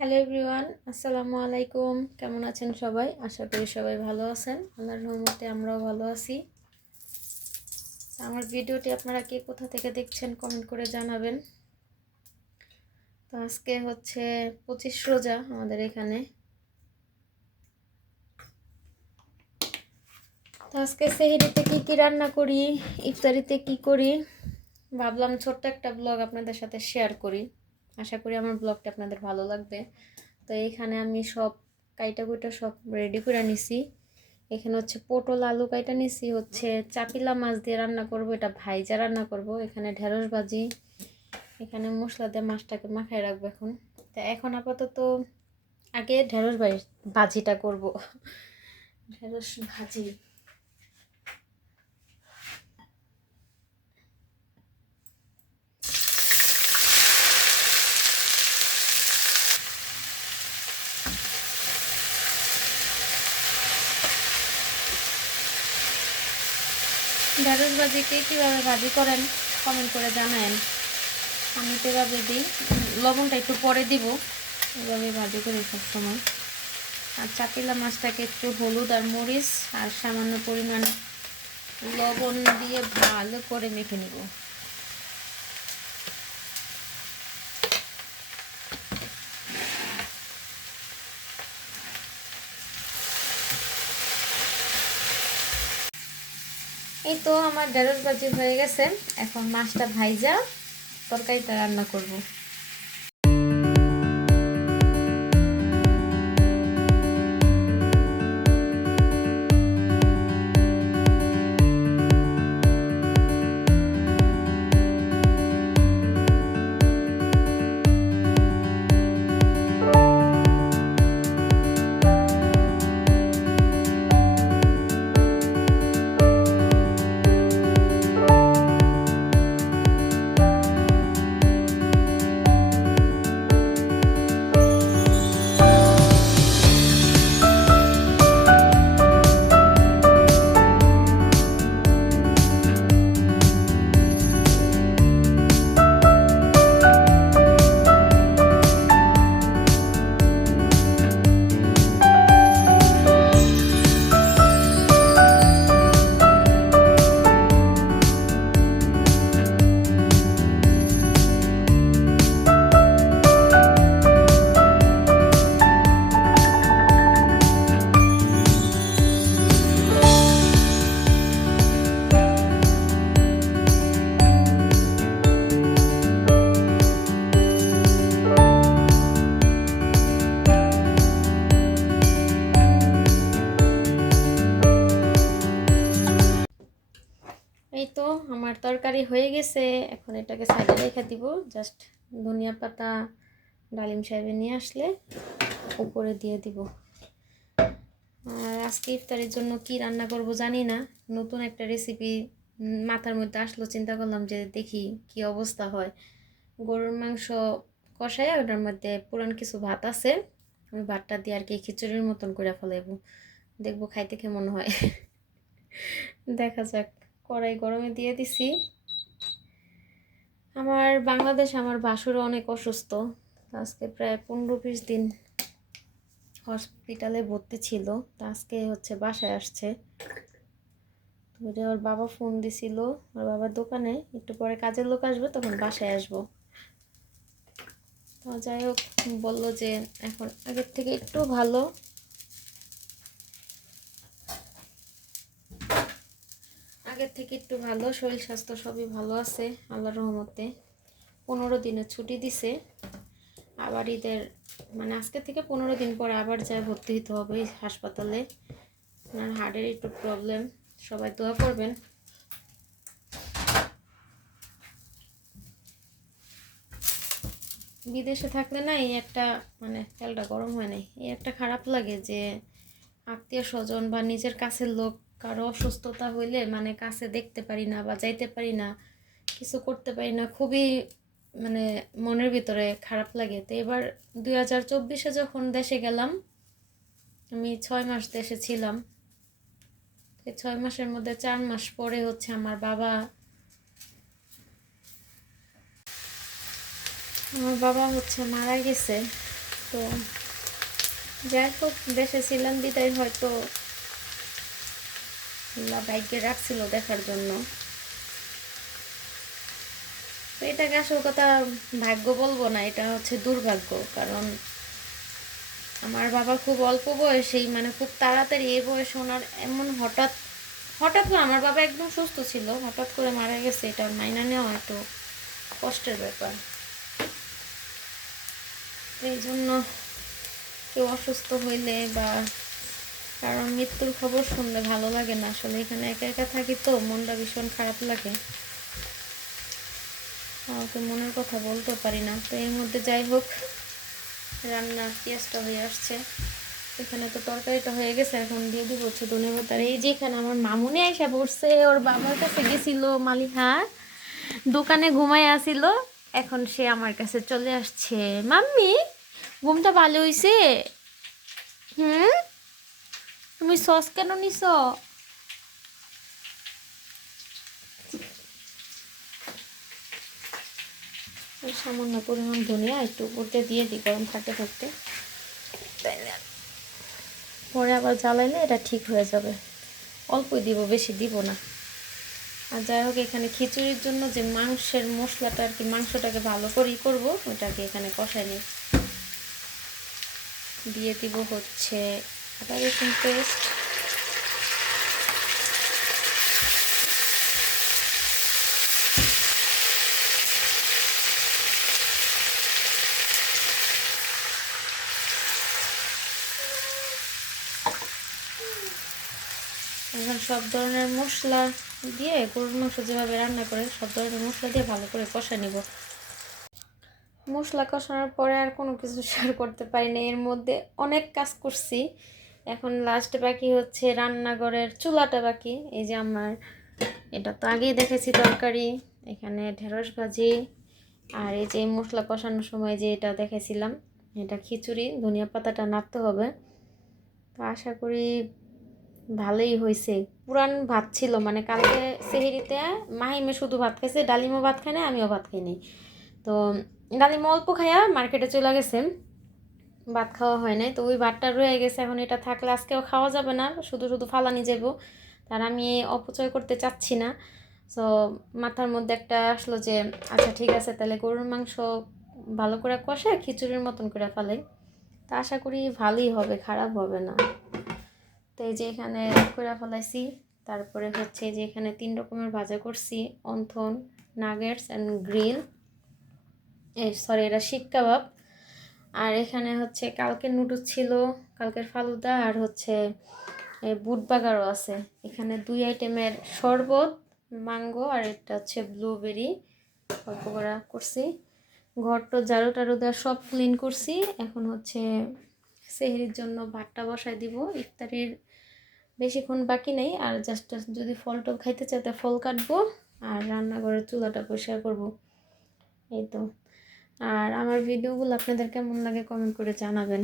Hello everyone, আসসালামু আলাইকুম। কেমন আছেন সবাই? আশা করি সবাই ভালো আছেন। আল্লাহর রহমতে আমরাও ভালো আছি। আমার ভিডিওটি আপনারা কে কোথা থেকে দেখছেন কমেন্ট করে জানাবেন। তো আজকে হচ্ছে 25 রোজা আমাদের এখানে। তো আজকে সেহরিতে কি রান্না করি, ইফতারিতে কি করি, ভাবলাম ছোট্ট একটা ব্লগ আপনাদের সাথে শেয়ার করি। আশা করি আমার ব্লগটা আপনাদের ভালো লাগবে। তো এইখানে আমি সব কাইটা কুইটা সব রেডি করে নিছি। এখানে হচ্ছে পটল আলু কাইটা নিছি, হচ্ছে চাপিলা মাছ দিয়ে রান্না করব, এটা ভাইজা রান্না করব। এখানে ঢেঁড়স ভাজি, এখানে মশলা দিয়ে মাছটাকে মাখায় রাখবো এখন। তা এখন আপাতত আগে ঢেঁড়স ভাজিটা করব। ঢেঁড়স ভাজি ঢেঁড়স ভাজিকে কীভাবে ভাজি করেন কমেন্ট করে জানায়েন। আমি তো এভাবে দিই, লবণটা একটু পরে দিব, এভাবে ভাজি করি সবসময়। আর চাপিলা মাছটাকে একটু হলুদ আর মরিচ আর সামান্য পরিমাণ লবণ দিয়ে ভালো করে মেখে নিব। এই তো আমার ঢেঁড়স ভাজি হয়ে গেছে। এখন মাছটা ভাইজা তরকারিটা রান্না করব। এই তো আমার তরকারি হয়ে গেছে। এখন এটাকে সাইডে রেখে দিব। জাস্ট ধনিয়া পাতা ডালিম সাহেবে নিয়ে আসলে উপরে দিয়ে দিব। আর আজকে ইফতারের জন্য কি রান্না করব জানি না, নতুন একটা রেসিপি মাথার মধ্যে আসলো, চিন্তা করলাম যে দেখি কি অবস্থা হয়। গরুর মাংস কষায় ওটার মধ্যে পুরান কিছু ভাত আছে, ওই ভাতটা দিয়ে আর কি খিচুড়ির মতন করে ফেলাইবো, দেখবো খাইতে কেমন হয়। দেখা যাক। কড়াই গরমে দিয়ে দিছি। আমার বাংলাদেশে আমার ভাসুরও অনেক অসুস্থ। আজকে প্রায় 15-20 দিন হসপিটালে ভর্তি ছিল। তা আজকে হচ্ছে বাসায় আসছে। তো ওর বাবা ফোন দিছিল, ওর বাবার দোকানে, একটু পরে কাজের লোক আসবে, তখন বাসায় আসবো। তো যাই হোক, বললো যে এখন আগের থেকে একটু ভালো। আগের থেকে একটু ভালো, শরীর স্বাস্থ্য সবই ভালো আছে আল্লাহর রহমতে। 15 দিনের ছুটি দিছে। আবার ঈদের মানে আজকে থেকে 15 দিন পরে আবার যায় ভর্তি হতে হবে হাসপাতালে। আপনার হার্টের একটু প্রবলেম, সবাই দোয়া করবেন। বিদেশে থাকলে না এই একটা মানে তেলটা গরম হয় নাই, এই একটা খারাপ লাগে যে আত্মীয় স্বজন বা নিজের কাছের লোক কারো অসুস্থতা হইলে মানে কাছে দেখতে পারি না বা যাইতে পারি না, কিছু করতে পারি না, খুবই মানে মনের ভিতরে খারাপ লাগে। তো এবার 2024-এ যখন দেশে গেলাম, আমি 6 মাস দেশে ছিলাম। এই 6 মাসের মধ্যে 4 মাস পরে হচ্ছে আমার বাবা হচ্ছে মারা গেছে। তো যাই হোক, দেশে ছিলাম বিদায় হয়তো বাইকে রাখছিল দেখার জন্য। তো এটাকে আসল কথা ভাগ্য বলবো না, এটা হচ্ছে দুর্ভাগ্য। কারণ আমার বাবা খুব অল্প বয়সেই, মানে খুব তাড়াতাড়ি এই বয়সে ওনার এমন হঠাৎ হঠাৎ করে, আমার বাবা একদম সুস্থ ছিল, হঠাৎ করে মারা গেছে। এটা মাইনা নেওয়া একটু কষ্টের ব্যাপার। এই জন্য কেউ অসুস্থ হইলে বা কারণ মৃত্যুর খবর শুনলে ভালো লাগে না। আসলে এখানে একা একা থাকি তো মনটা ভীষণ খারাপ লাগে, কাউকে মনের কথা বলতে পারি না। তো এর মধ্যে যাই হোক, রান্না পেঁয়াজটা হয়ে আসছে, এখানে তো তরকারিটা হয়ে গেছে, এখন দিয়ে দিব হচ্ছে ধনেপাতা। আর এই যে এখানে আমার মামুনি আইসা পড়ছে, ওর বাবার কাছে গেছিল মালিহার দোকানে, ঘুমাই আসিল, এখন সে আমার কাছে চলে আসছে। মাম্মি, ঘুমটা ভালো হইছে? হুম, তুমি সস কেন নিছ? সামান্য পরিমাণ ধনিয়া একটু উপরতে দিয়ে দিই গরম থাকতে থাকতে, পরে আবার জ্বালাইলে এটা ঠিক হয়ে যাবে। অল্পই দিব, বেশি দিব না। আর যাই হোক, এখানে খিচুড়ির জন্য যে মাংসের মশলাটা আর কি, মাংসটাকে ভালো করেই করবো, ওটাকে এখানে কষাই নিই। দিয়ে দিব হচ্ছে আদা রসুন পেস্ট, এখন সব ধরনের মশলা দিয়ে, গরুর মাংস যেভাবে রান্না করে সব ধরনের মশলা দিয়ে ভালো করে কষা নিব। মশলা কষানোর পরে আর কোনো কিছু শেয়ার করতে পারি না, এর মধ্যে অনেক কাজ করছি। এখন লাস্ট বাকি হচ্ছে রান্নাঘরের চুলাটা বাকি। এই যে আমার, এটা তো আগেই দেখেছি তরকারি, এখানে ঢেঁড়স ভাজি, আর এই যে মশলা কষানোর সময় যে এটা দেখেছিলাম, এটা খিচুড়ি, ধনিয়া পাতাটা নাড়তে হবে। তো আশা করি ভালোই হয়েছে। পুরান ভাত ছিল, মানে কালকে সেহরিতে মাহিমে শুধু ভাত খাইছে, ডালিমও ভাত খায় না, আমিও ভাত খাইনি। তো ডালিমা অল্প খাইয়া মার্কেটে চলে গেছে, ভাত খাওয়া হয় নাই। তো ওই ভাতটা রয়ে গেছে, এখন এটা থাকলে আজকেও খাওয়া যাবে না, শুধু শুধু ফালানি যাবো। তার আমি অপচয় করতে চাচ্ছি না। সো মাথার মধ্যে একটা আসলো যে আচ্ছা ঠিক আছে, তাহলে গরুর মাংস ভালো করে কষে খিচুড়ির মতন করে ফেলাই। তা আশা করি ভালোই হবে, খারাপ হবে না। তো এই যে এখানে করে ফেলাইছি। তারপরে হচ্ছে যে এখানে 3 রকমের ভাজা করছি, wonton, nuggets and grill, sorry এটা শিক কাবাব। আর এখানে হচ্ছে কালকের নুডলস ছিল, কালকের ফালুদা, আর হচ্ছে বুট বাগারও আছে। এখানে 2 আইটেমের শরবত, ম্যাঙ্গো, আর এটা হচ্ছে ব্লুবেরি অল্প করে করছি। ঘরটা ঝাড়ু টাড়ু দেওয়া সব ক্লিন করছি। এখন হচ্ছে সেহরির জন্য ভাতটা বসাই দিব। ইফতারির বেশিক্ষণ বাকি নেই, আর জাস্ট যদি ফল টল খাইতে চাই তা ফল কাটবো, আর রান্নাঘরের চুলাটা পরিষ্কার করবো, এই তো। আর আমার ভিডিওগুলো আপনাদের কেমন লাগে কমেন্ট করে জানাবেন।